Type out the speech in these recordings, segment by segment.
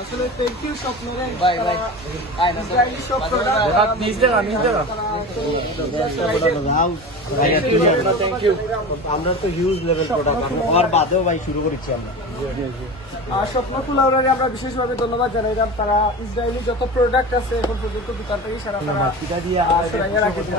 আসলে thank you স্বপ্নরে ভাই ভাই ইসরায়েলি সব প্রোডাক্ট নিজ জায়গা থ্যাংক ইউ। আমরা তো হিউজ লেভেল প্রোডাক্ট আর বাদেও ভাই শুরু করেছি আমরা। আর স্বপ্ন কুলাউরারে আমরা বিশেষভাবে ধন্যবাদ জানাইলাম। তারা ইসরায়েলি যত প্রোডাক্ট আছে এখন পর্যন্ত দোকান থেকে সারা তারা সেটা দিয়ে সরাইয়া রাখেছে।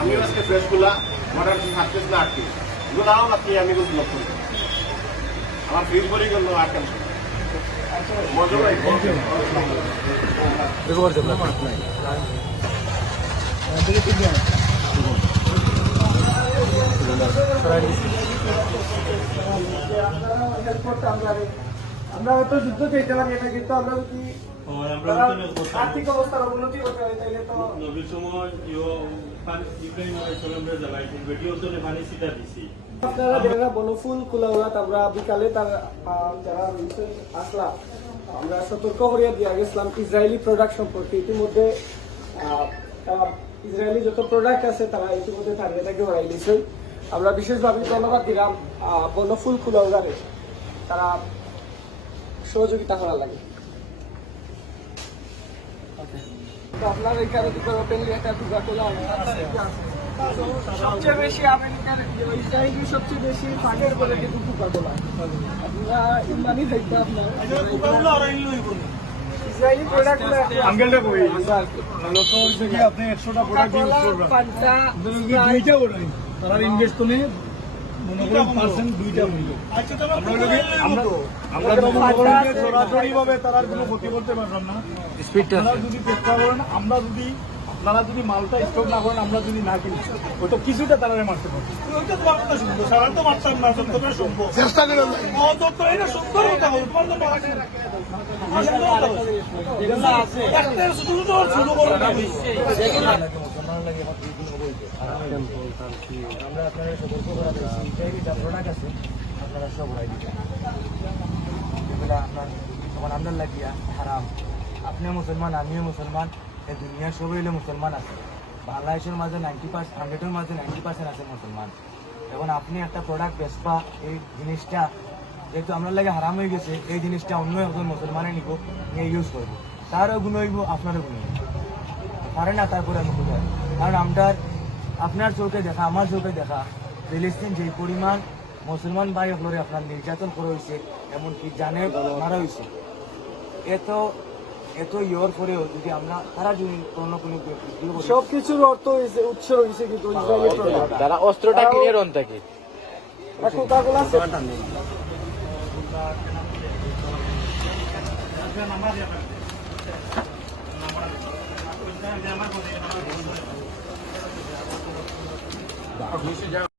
আমি আজকে ফ্রেশ গুলা মডার্ন 7 পিস না 8 পিস এগুলো আপনি আমি গুলো করি আমার ফ্রিজ ভরে গেল 8 পিস মজা ভাই আমরা হয়তো যুদ্ধ চাইতে পারি না, কিন্তু আমরা যদি আর্থিক অবস্থার অবনতি করতে হয় তাহলে তো আপনারা যারা বনফুল কুলাউড়াত আমরা বিকালে তার যারা আসলা আমরা সতর্ক করিয়া দিয়া গেছিলাম ইসরায়েলি প্রোডাক্ট সম্পর্কে। ইতিমধ্যে তারা ইসরায়েলি যত প্রোডাক্ট আছে তারা ইতিমধ্যে তাকে ওড়াই দিয়েছে। আমরা বিশেষভাবে ধন্যবাদ দিলাম বনফুল কুলাউড়ারে, তারা সহযোগিতা করা লাগে। আপনার এখানে ওপেনলি একটা টুকা খোলা সবচেয়ে বেশি আমেরিকার ইসরায়েলি সবচেয়ে বেশি ফাঁকের বলে কিন্তু টুকা খোলা আপনারা ইমানি দেখতে আপনার ইসরায়েলি প্রোডাক্ট আঙ্কেলটা কই লোক হচ্ছে কি আপনি 100টা প্রোডাক্ট ইউজ করবেন পান্তা দুইটা ওরাই তারা ইনভেস্ট করে মনে করেন পার্সেন্ট দুইটা মূল্য আমরা সরাসরি ভাবে তার কোনো ক্ষতি করতে পারলাম না। স্পিডটা যদি চেষ্টা করেন, আমরা যদি আপনারা যদি মালটা স্টক না করেন, আমরা যদি না কিনি ওই তো কিছুটা তারা মারতে পারবো। ওইটা তো আমরা শুনবো সারা তো মারতাম না, তোমরা শুনবো চেষ্টা করেন এটা সুন্দর কথা বলবো আমরা আপনারা সতর্ক করা দিচ্ছি ইসরায়েলি যা প্রোডাক্ট আছে আপনারা সব রাই দিবেন, যেগুলো আপনার লাগিয়া হারাম। আপনিও মুসলমান, আমিও মুসলমান, এই দুনিয়ার সবাই হইলে মুসলমান আছে। বাংলাদেশের মাঝে 90%, 100-এর মাঝে 90% আছে মুসলমান। এখন আপনি একটা প্রোডাক্ট বেচবা, এই জিনিসটা যেহেতু আপনার লাগে হারাম হয়ে গেছে, এই জিনিসটা অন্য একজন মুসলমানে নিব, নিয়ে ইউজ করবো, তারও গুণ হইব, আপনারও গুণ হইব, পারে না। তারপরে আমি কোথায়, কারণ আপনার চোখে দেখা, আমার চোখে দেখা ফিলিস্তিন যে পরিমাণ মুসলমান ভাই হলরে আপনার নির্যাতন করা হয়েছে, এমনকি জানে মারা হয়েছে, এত ইয়র পরেও যদি আমরা তারা যদি কোনো সবকিছুর অর্থ হয়েছে উৎস হয়েছে কিন্তু ইসরায়েলি প্রোডাক্ট। যারা অস্ত্রটা কিনে রন থাকে আমার